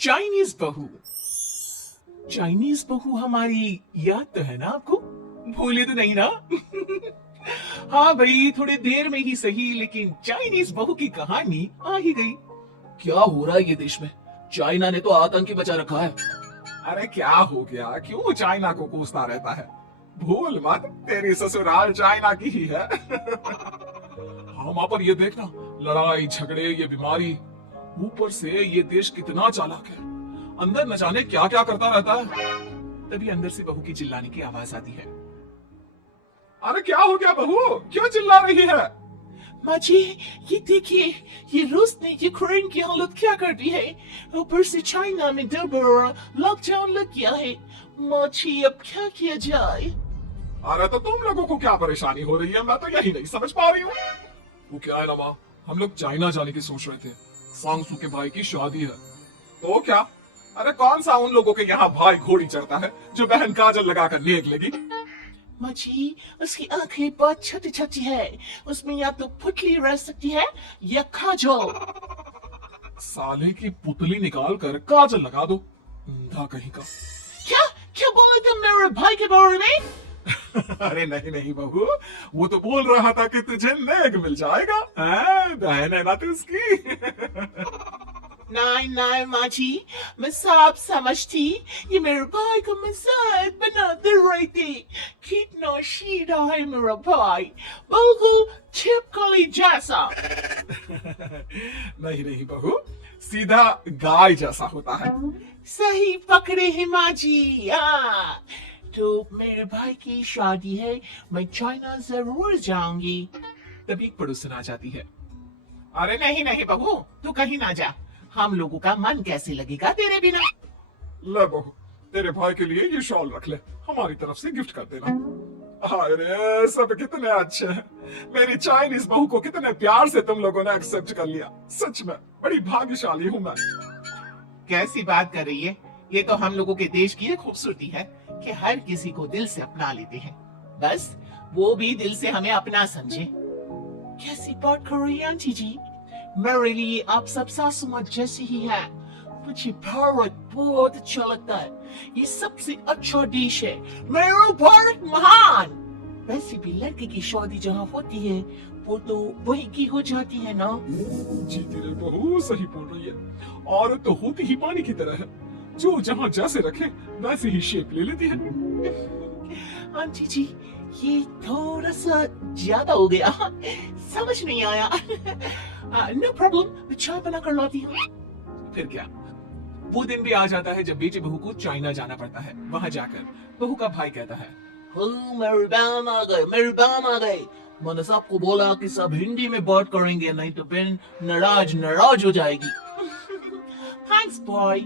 Chinese बहू। Chinese बहू हमारी याद तो है ना आपको? भूले तो नहीं ना? हाँ भाई, थोड़ी देर में ही सही, लेकिन चाइनीज बहू की कहानी आ ही गई। क्या हो रहा है ये देश में? चाइना ने तो आतंकी बचा रखा है। अरे क्या हो गया? क्यों चाइना को कोसता रहता है? भूल मत, तेरी ससुराल चाइना की ही है। हाँ वहां पर ये देखना, लड़ाई झगड़े, ये बीमारी, ऊपर से ये देश कितना चालाक है। अंदर न जाने क्या क्या करता रहता है। तभी अंदर से बहू की चिल्लाने की आवाज आती है। अरे क्या हो गया बहू? क्यों चिल्ला रही है? माँ जी, ये देखिए, ये रूस ने यूक्रेन की हालत क्या कर दी है। ऊपर से चाइना में दोबारा लॉकडाउन लग गया है। माँ जी, अब क्या किया जाए? अरे तो तुम लोगों को क्या परेशानी हो रही है? मैं तो यही नहीं समझ पा रही हूँ। वो क्या है ना माँ, हम लोग चाइना जाने की सोच रहे थे। सांगसू के भाई की शादी है। तो क्या? अरे कौन सा उन लोगों के यहाँ भाई घोड़ी चढ़ता है जो बहन काजल लगाकर निकलेगी? माँ जी, उसकी आंखें बहुत छोटी छोटी है, उसमें या तो पुतली रह सकती है या काजल। साले की पुतली निकाल कर काजल लगा दो, अंधा कहीं का। क्या क्या बोले तुम मेरे भाई के बारे में? अरे नहीं नहीं बहू, वो तो बोल रहा था कि तुझे नेक मिल जाएगा। बहन है ना तू उसकी। नहीं नहीं माँ जी, मैं सब समझती। ये मेरे भाई को मजाक बनाते रहते। कितना सीधा है मेरा भाई, बिल्कुल छिपकली जैसा। नहीं नहीं बहू, सीधा गाय जैसा होता है। सही पकड़े हैं माँ जी। हाँ, तो मेरे भाई की शादी है, मैं चाइना जरूर जाऊंगी। तभी एक पड़ोसन आ जाती है। अरे नहीं नहीं बहू, तू कहीं ना जा, हम लोगों का मन कैसे लगेगा तेरे बिना। ले बहू, तेरे भाई के लिए ये शॉल रख ले, हमारी तरफ से गिफ्ट कर देना। अरे सब कितने अच्छे हैं। मेरी चाइनीज बहू को कितने प्यार से तुम लोगों ने एक्सेप्ट कर लिया। सच में बड़ी भाग्यशाली हूँ मैं। कैसी बात कर रही है? ये तो हम लोगों के देश की एक खूबसूरती है कि हर किसी को दिल से अपना लेते हैं, बस वो भी दिल से हमें अपना समझे। कैसी बात कर रही है आंटी जी? मेरे लिए आप सब सासू माँ जैसी ही है। मुझे भारत बहुत अच्छा लगता है, ये सबसे अच्छा देश है। मेरा भारत महान। वैसे भी लड़के की शादी जहाँ होती है वो तो वही की हो जाती है ना। जी तेरे बहू सही बोल रही है। औरत तो होती ही पानी की तरह है, जो जहाँ जैसे रखे वैसे ही शेप ले लेती है। आंटी जी, ये थोड़ा सा ज्यादा हो गया, समझ नहीं आया। नो प्रॉब्लम, मैं चाय बना कर लाती हूँ। फिर क्या, वो दिन भी आ जाता है जब बेटी बहू को चाइना जाना पड़ता है। वहां जाकर बहू का भाई कहता है, मेरी बहन आ गई, मेरी बहन आ गई। मैंने सबको बोला कि सब हिंदी में बात करेंगे, नहीं तो बहन नाराज नाराज हो जाएगी। थैंक्स बॉय,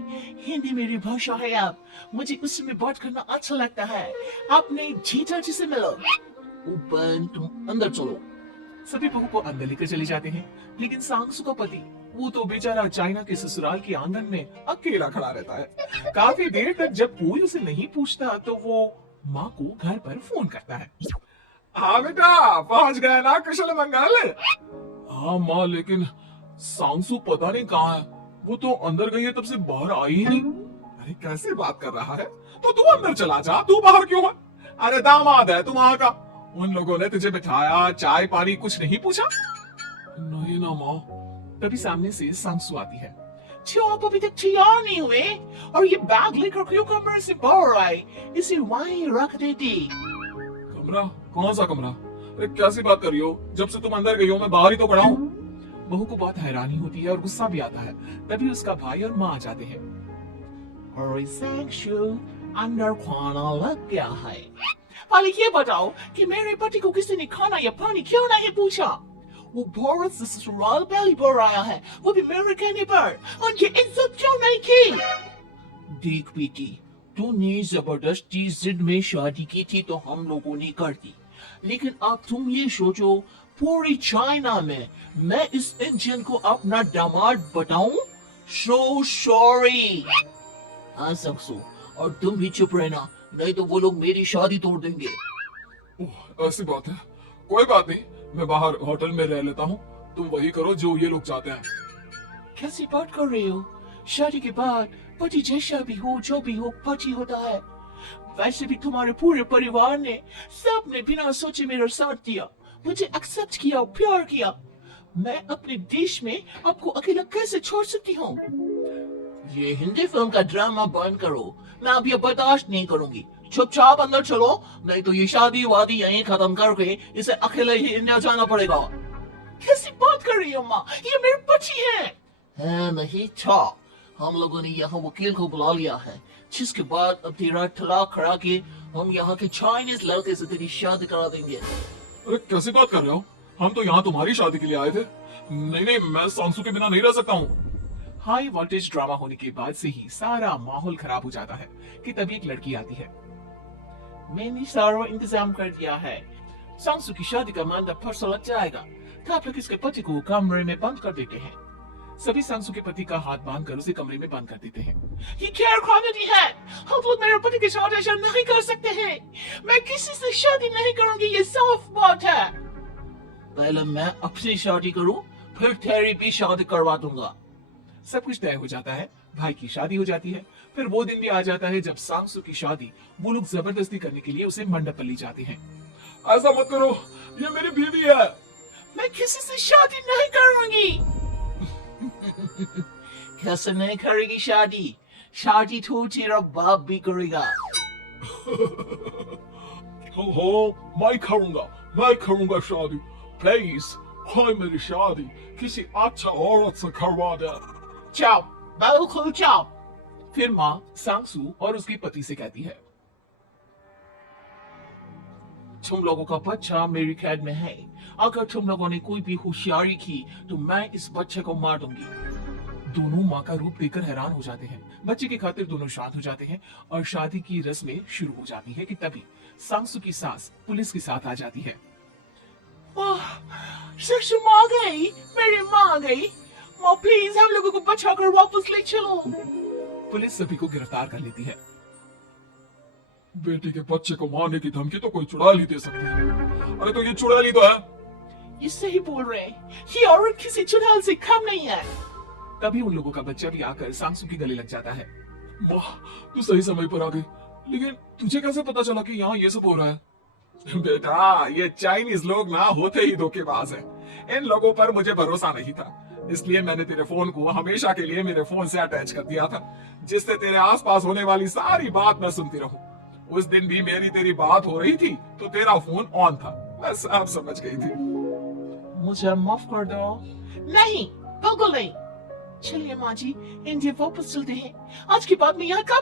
हिंदी मेरी भाषा है। अब मुझे उसमें बात करना अच्छा लगता है। आपने जीजा जी से मिलो। बहन तुम अंदर चलो। सभी बहू को अंदर लेकर चले जाते हैं, लेकिन सांगसू का पति, वो तो बेचारा चाइना के ससुराल के आंगन में अकेला खड़ा रहता है। काफी देर तक जब कोई उसे नहीं पूछता तो वो माँ को घर पर फोन करता है। हाँ बेटा, पहुंच गए ना कुशल मंगल? हाँ माँ, लेकिन सांगसू पता नहीं कहाँ है। वो तो अंदर गई है, तब से बाहर आई ही नहीं। अरे कैसे बात कर रहा है? तो तू अंदर चला जा, तू बाहर क्यों है? अरे दामाद है तू वहां का, उन लोगों ने तुझे बिठाया, चाय पानी कुछ नहीं पूछा? नहीं ना माँ। तभी सामने से सांगसू आती है। क्यों आप अभी तक तैयार नहीं हुए? और ये बैग लेकर क्यों कमरे से बाहर आए? इसे वहीं रख देती। कमरा? कौन सा कमरा? अरे कैसी बात कर रही हो? जब से तुम अंदर गई हो मैं बाहर ही तो खड़ा हूँ। बहू को बहुत हैरानी होती है और गुस्सा भी आता है। तभी उसका भाई और माँ आ जाते हैं। अरे सांगसू, अंदर खाना लग गया है। पहले ये बताओ कि मेरे पति को किसी ने खाना या पानी क्यों नहीं पूछा? वो भारत से ससुराल पहली बार आया है, वो भी मेरे कहने पर। उनकी इज्जत क्यों नहीं की? देख बेटी, तूने जबरदस्ती जिद में शादी की थी तो हम लोगों ने कर दी, लेकिन अब तुम ये सोचो, पूरी चाइना में मैं इस इंडियन को अपना दामाद बताऊं? So sorry। हाँ सांगसू, और तुम भी चुप रहना, नहीं तो वो लोग मेरी शादी तोड़ देंगे। ओह, ऐसी बात है। कोई बात नहीं, मैं बाहर होटल में रह लेता हूँ। तुम वही करो जो ये लोग चाहते हैं। कैसी बात कर रहे हो? शादी के बाद पति जैसा भी हो, जो भी हो, पति होता है। वैसे भी तुम्हारे पूरे परिवार ने, सबने बिना सोचे मेरा साथ दिया, मुझे एक्सेप्ट किया और प्यार किया। मैं अपने देश में आपको अकेला कैसे छोड़ सकती हूँ? ये हिंदी फिल्म का ड्रामा बंद करो, मैं अब ये बर्दाश्त नहीं करूंगी। चुपचाप अंदर चलो, नहीं तो ये शादी वादी यहीं खत्म करके इसे अकेले ही इंडिया जाना पड़ेगा। कैसी बात कर रही हो माँ, ये मेरे पति हैं। नहीं था, हम लोगों ने यहाँ वकील को बुला लिया है, जिसके बाद अब तेरा तलाक करा के हम यहाँ के चाइनीज लड़के से तेरी शादी करा देंगे। अरे कैसी बात कर रहे हो? हम तो यहाँ तुम्हारी शादी के लिए आए थे। नहीं नहीं, मैं सांसू के बिना नहीं रह सकता हूँ। हाई वोल्टेज ड्रामा होने के बाद से ही सारा माहौल खराब हो जाता है कि तभी एक लड़की आती है। मैंने सारा इंतजाम कर दिया है, सांसू की शादी का मंडप परसों लग जाएगा। आप लोग इसके पति को कमरे में बंद कर देते हैं। सभी सांसू के पति का हाथ बांधकर उसे कमरे में बंद कर देते हैं। ये क्या कॉमेडी है? हम लोग मेरे पति के साथ ऐसा नहीं कर सकते हैं। मैं किसी से शादी नहीं करूंगी, ये साफ बात है। पहले मैं अपनी शादी करूं, फिर तेरी भी शादी करवा दूंगा। सब कुछ तय हो जाता है, भाई की शादी हो जाती है। फिर वो दिन भी आ जाता है जब सांसू की शादी वो लोग जबरदस्ती करने के लिए उसे मंडप पर ले जाते हैं। ऐसा मत करो, ये मेरी बीवी है। मैं किसी से शादी नहीं करूंगी। कैसे नहीं करेगी शादी? शादी तो तेरा बाप भी करेगा। हो, मैं करूंगा शादी। प्लीज, कोई मेरी शादी किसी अच्छा औरत से करवा दे। जाओ, बिल्कुल जाओ। फिर माँ सांसू और उसके पति से कहती है, तुम लोगों का बच्चा मेरी कैद में है। अगर तुम लोगों ने कोई भी होशियारी की तो मैं इस बच्चे को मार दूंगी। दोनों माँ का रूप देखकर हैरान हो जाते हैं। बच्चे की खातिर दोनों शांत हो जाते हैं और शादी की रस्में शुरू हो जाती है कि तभी सांसू की सास पुलिस के साथ आ जाती है। ससुर माँ आ गई, मेरी माँ आ गई। माँ प्लीज हम लोगों को बचाकर वापस ले चलो। पुलिस सभी को गिरफ्तार कर लेती है। बेटी के बच्चे को मारने की धमकी तो कोई चुड़ैल ही दे सकती है। अरे तो ये चुड़ैल ही तो है। ये सही बोल रहे हैं, ये औरत किसी चुड़ैल से कम नहीं है। तभी उन लोगों का बच्चा भी आकर सांसू की गले लग जाता है। माँ, तू सही समय पर आ गई, लेकिन तुझे कैसे पता चला कि यहाँ ये सब हो रहा है? बेटा, ये चाइनीज लोग ना होते ही धोखेबाज हैं। इन लोगों पर मुझे भरोसा नहीं था, इसलिए मैंने तेरे फोन को हमेशा के लिए मेरे फोन से अटैच कर दिया था, जिससे तेरे आसपास होने वाली सारी बात मैं सुनती रहूं। उस दिन भी मेरी तेरी बात हो रही थी तो तेरा फोन ऑन था, मैं सब समझ गई थी। मुझे माफ कर दो। नहीं, बिल्कुल नहीं। चलिए माँ जी, इंडिया वापस चलते हैं। आज के बाद मैं यहाँ कब